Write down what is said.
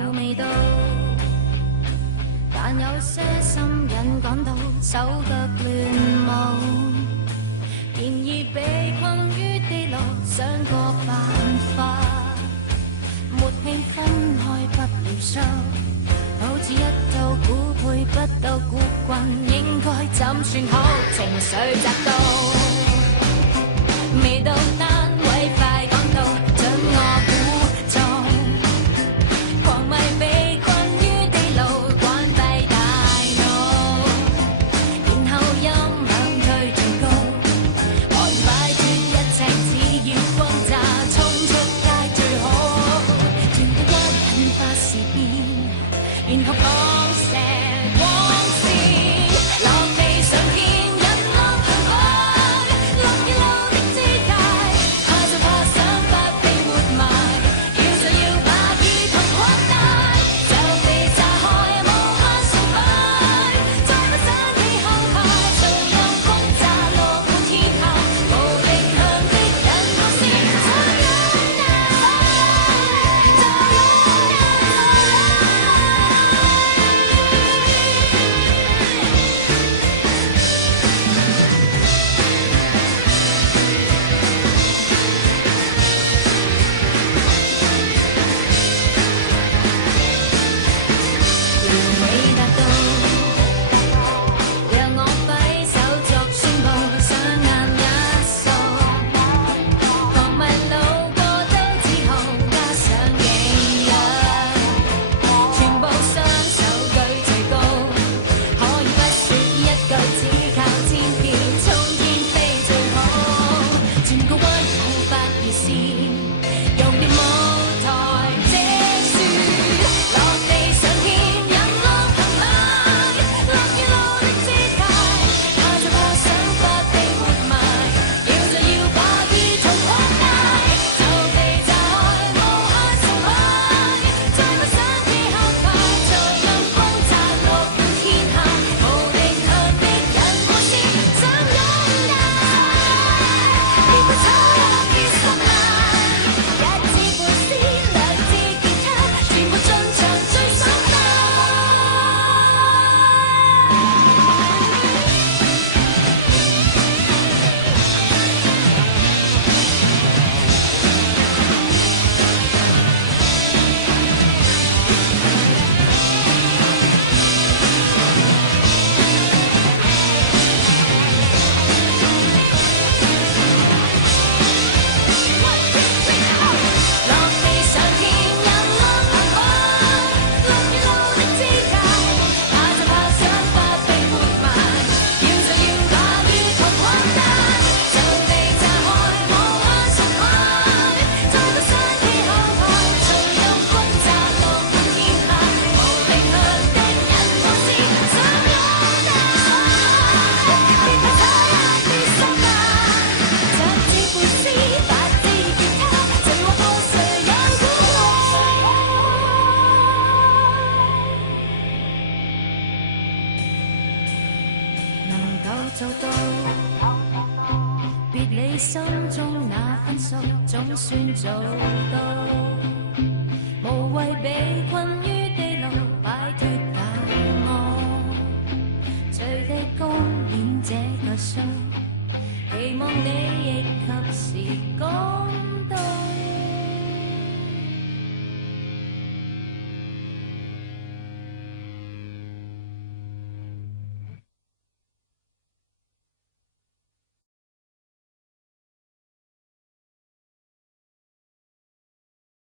有味道，但有些心癮趕到手腳亂舞，然而被困於地牢，想個辦法，沒氣分開不了手，好似一套鼓配不到鼓棍，應該怎算好？情緒窄道，未到單位快趕到，將我鼓噪，狂迷被困於地牢，關閉大腦，然後音響推最高，可以擺脫一切，只要轟炸，衝出街最好，全部關引發事變，然後放射光線，落地上天引落向愛，落雨路的姿態，怕就怕想法被活埋，要就要把意圖擴大，就被炸開無限崇拜，再不想起後排，隨讓轟炸落滿天下，無力向的人無視，想擁抱，就擁完美達到，讓我揮手作宣佈，雙眼一掃，狂迷路過都自豪，加上勁揚，全部雙手舉最高，可以不說一句，只靠千票衝天飛最好，轉個彎冇發熱線，用掉舞台這樹，落地上天引落行埋，落雨路的姿態，怕就怕想法被活埋，要就要把意圖擴大，就被炸開無限崇拜，再不想起後排，就讓轟炸落滿天下，無定向的人無視，想擁戴，別怕醜，別失敗，一支貝斯，兩支吉他，全部進場最爽快。落地上天引落行開，落雨路的姿態，怕就怕想法被活埋，要就要把意圖擴大，就被炸開無限崇拜，再不想起後排，隨讓轟炸落滿天下，無定向的人無視，想擁戴，別怕醜，別失敗，七支貝斯，八支吉他，隨我破碎讓鼓能夠做到，別理心中那分數，總算做到，無謂被困於地牢，擺脫大我，隨地公演這個 show，希望你亦及時講。